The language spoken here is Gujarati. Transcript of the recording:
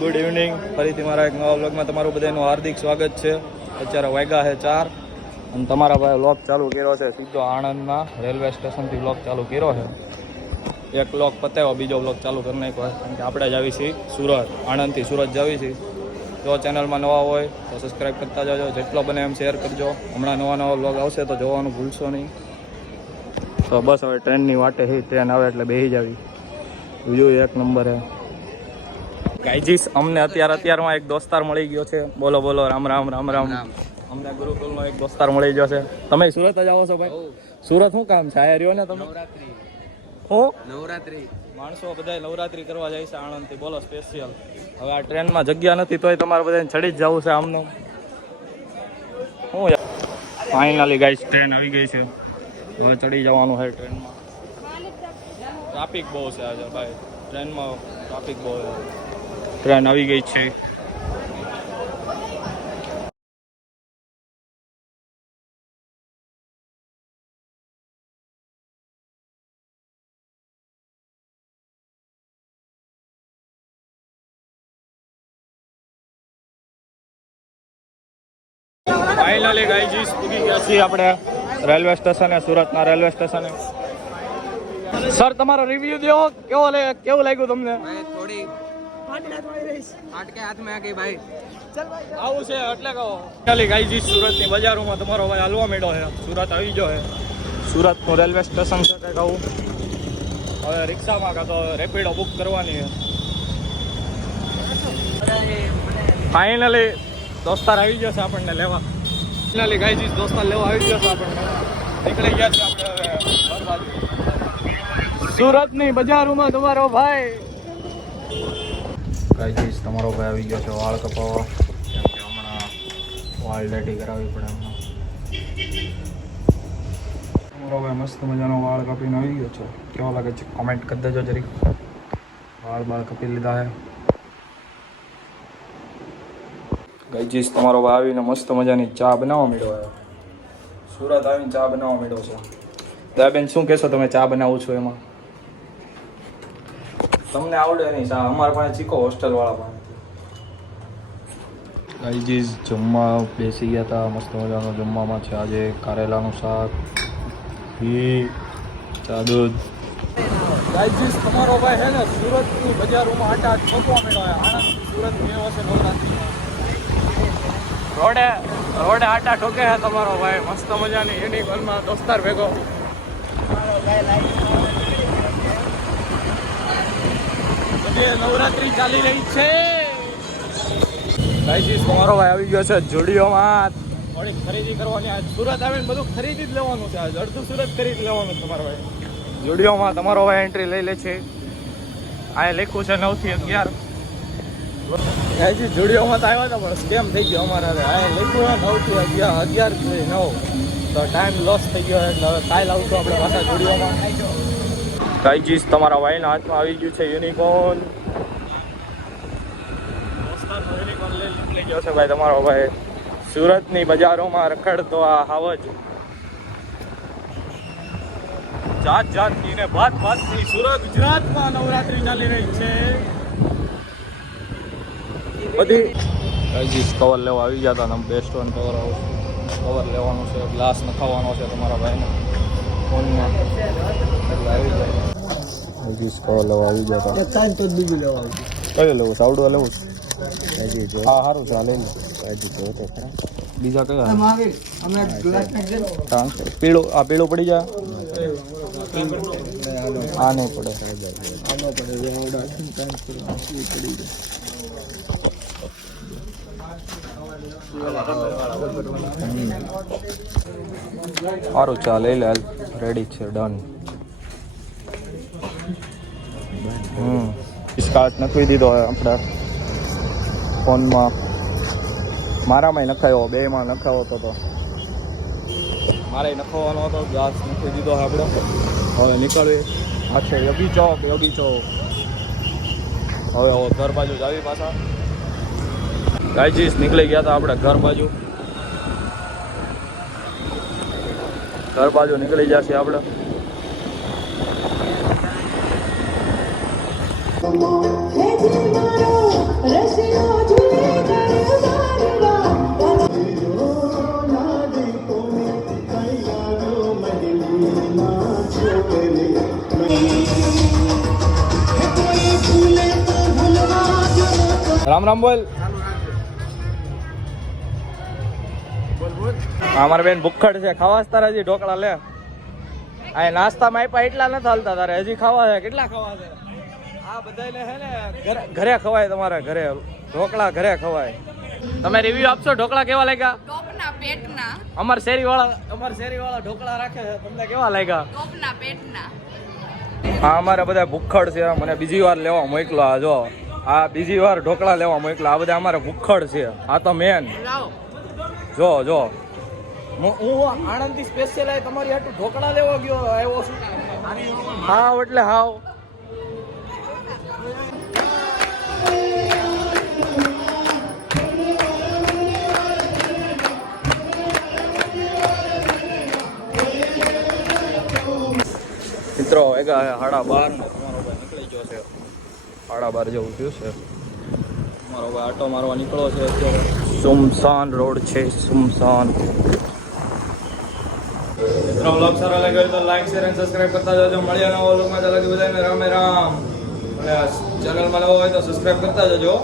Good evening. ફરીથી મારા એક નવા વ્લોગમાં તમારું બધાનું હાર્દિક સ્વાગત છે. અત્યારે વાગ્યા છે 4 અને તમારા ભાઈ વ્લોગ ચાલુ કર્યો છે સીધો આણંદના રેલવે સ્ટેશનથી વ્લોગ ચાલુ કર્યો છે. એક વ્લોગ પતાવ્યો, બીજો વ્લોગ ચાલુ કરી નાખ્યો કારણ કે આપણે જ આવી છીએ સુરત, આણંદથી સુરત જ આવી છીએ. જો ચેનલમાં નવા હોય તો સબસ્ક્રાઈબ કરતા જાજો, જેટલો બને એમ શેર કરજો. હમણાં નવા વ્લોગ આવશે તો જોવાનું ભૂલશો નહીં. તો બસ હવે ટ્રેનની વાટે છે, ટ્રેન આવે એટલે બેસી જાવી. બીજું એક નંબર છે ગાઈજીસ. અમને અત્યારમાં એક દોસ્તાર મળી ગયો છે. બોલો બોલો, રામ રામ રામ રામ. અમને ગુરુકુલનો એક દોસ્તાર મળી ગયો છે. તમે સુરત જ આવો છો ભાઈ? સુરત શું કામ છે? આયા રહ્યો ને તમે? નવરાત્રી માણસો બધા નવરાત્રી કરવા જાય છે આણંદથી. બોલો સ્પેશિયલ. હવે આ ટ્રેનમાં જગ્યા નથી તોય તમારે બધાને ચડી જ જવું છે આમનું. શું ફાઇનલી ગાઈસ ટ્રેન આવી ગઈ છે. હવે ચડી જવાનું છે ટ્રેનમાં. ટ્રાફિક બહુ છે આજે ભાઈ ટ્રેનમાં, ટ્રાફિક બહુ છે. ટ્રેન આવી ગઈ છે. ફાઇનલી ગાઈજીસ પૂગી ગયા છીએ આપણે રેલવે સ્ટેશને, સુરતના રેલવે સ્ટેશને. સર તમારો રિવ્યુ દો, કેવું લાગ્યું તમને? થોડી હાથમાં આ ગઈ ભાઈ. આવું છે એટલે કહો. ફાઇનલી ગાઈજીસ સુરતની બજારોમાં તમારો ભાઈ હાલવા માંડ્યો છે. સુરત આવી ગયો છે. સુરતનું રેલવે સ્ટેશન છે કંઈક આવું. હવે રિક્ષામાં કાં તો રેપિડો બુક કરવાની છે. ફાઇનલી દોસ્તાર આવી ગયો છે આપણને લેવા. ફાઇનલી ગાઈજીસ દોસ્તાર લેવા આવી ગયો છે આપણને. નીકળી ગયા છે આપણે હવે ઘર બાજુ. સુરતની બજારોમાં તમારો ભાઈ ગાઈજીસ તમારો ભાઈ આવી ગયો છે વાળ કપાવવા. કેમ કે હમણાં વાળ લેટી કરાવવી પડે હમણાં. તમારો ભાઈ મસ્ત મજાનો વાળ કાપીને આવી ગયો છે. કેવો લાગે છે કોમેન્ટ કરી દેજો જરી. વાળ કાપી લીધા છે ગાઈજીસ. તમારો ભાઈ આવીને મસ્ત મજાની ચા બનાવવા માંડ્યો છે. સુરત આવીને ચા બનાવવા માંડ્યો છે. દયાબેન શું કહેશો તમે ચા બનાવો છો એમાં? તમને આવડે નહીં ચા? અમારા પાસે શીખો હોસ્ટેલવાળા પાસે. ગાઈજીસ જમવા બેસી ગયા હતા. મસ્ત મજાનો જમવામાં છે આજે કારેલાનું શાક, ઘી, ચા, દૂધ. ગાઈજીસ તમારો ભાઈ છે ને સુરતની બજારોમાં આટા ઠોકવા માંડ્યો છે. આણંદ સુરત મેળો છે નવરાત્રીમાં. રોડે આટા ઠોકે છે તમારો ભાઈ મસ્ત મજાની યુનિકોર્નમાં દોસ્તાર ભેગો. નવરાત્રી ચાલી રહી છે. ગાઈજીસ તમારો ભાઈ આવી ગયો છે જુડિયોમાં. થોડી ખરીદી કરવાની. આજ સુરત આવીને બધું ખરીદી જ લેવાનું છે. આજ અડધું સુરત ખરીદી લેવાનું છે તમારો ભાઈ. જુડિયોમાં તમારો ભાઈ એન્ટ્રી લઈ લે છે. આ લખ્યું છે 9 થી 11. ગાઈજીસ જુડિયોમાં તો આવ્યા હતા પણ સ્કેમ થઈ ગયો અમારા. આ લખ્યું 9 થી 11 થી 9 તો ટાઈમ લોસ થઈ ગયો એટલે હવે કાલ આવશું આપણે પાછા જુડિયોમાં. ગાઈજીસ તમારા ભાઈના હાથમાં આવી ગયું છે યુનિકોર્ન. યુનિકોર્ન લઈ નીકળી ગયો છે ભાઈ તમારો ભાઈ. સુરતની બજારોમાં રખડતો આ હાવજ. જાતની ને ભાતની સુરત ગુજરાતમાં નવરાત્રી ચાલી રહી છે બધી. ગાઈજીસ કવર લેવા આવી ગયા હતા. બેસ્ટ વન કવર લેવાનું છે. ગ્લાસ નખાવવાનો છે તમારા ભાઈને ફોનમાં એટલે આવી જાય. ગાઈજીસ કવર લેવા આવી ગયા હતા. કયું લેવું? સાવડું લેવું? હા સારું છે. આ લઈ લો. બીજા કયા? પીળું. આ પીળું પડી જાય. આ નહીં પડે. સારું ચાલ લઈ લે. રેડી છે. ડન. સ્કાર્ટ નખવી દીધો આપણે ફોનમાં. મારામાં નખાયો, બેમાં નખાવો હતો. મારે નખાવવાનો હતો. ગ્લાસ નખવી દીધો આપણે. હવે નીકળવી. આ છે યોગી ચોક. હવે ઘર બાજુ જ આવી પાછા. ગાઈજીસ નીકળી ગયા હતા આપણે ઘર બાજુ નીકળી જશે આપણે. રામ રામ બોલ. અમારે બેન ભૂખડ છે, ખાવા તારે હજી ઢોકળા લે. આ નાસ્તામાં આપ્યા એટલા નથી હાલતા તારે, હજી ખાવા છે. કેટલા ખાવા છે? આ બધા હે ને ઘરે ખવાય, તમારા ઘરે ઢોકળા ઘરે ખવાય. તમે રિવ્યુ આપશો ઢોકળા કેવા લાગ્યા? ટોપના પેટના. અમાર શેરી વાળા ઢોકળા રાખે છે, તમને કેવા લાગ્યા? ટોપના પેટના. હા અમારે બધા ભૂખડ છે, મને બીજી વાર લેવા મોકલા. જો આ બીજી વાર ઢોકળા લેવા મોકલા. આ બધા અમારે ભૂખડ છે. આ તો મેન જો હું આણંદથી સ્પેશિયલ આ તમારી હાટુ ઢોકળા લેવા ગયો આવ્યો છું. હાવ એટલે હાવ. મિત્રો વાગ્યા છે 12:30 ને તમારો ભાઈ નીકળી ગયો છે. 12:30 જેવું થયું છે. મારો ભાઈ આટો મારવા નીકળો છે અત્યારે. સુમસાન રોડ છે, સુમસાન. મિત્રો વ્લોગ સારો લાગ્યો તો લાઈક શેર અને સબસ્ક્રાઇબ કરતા જજો. મળ્યા નવા વ્લોગમાં. ચાલો બધાને રામે રામ. અને ચેનલમાં નવો હોય તો સબસ્ક્રાઇબ કરતા જજો.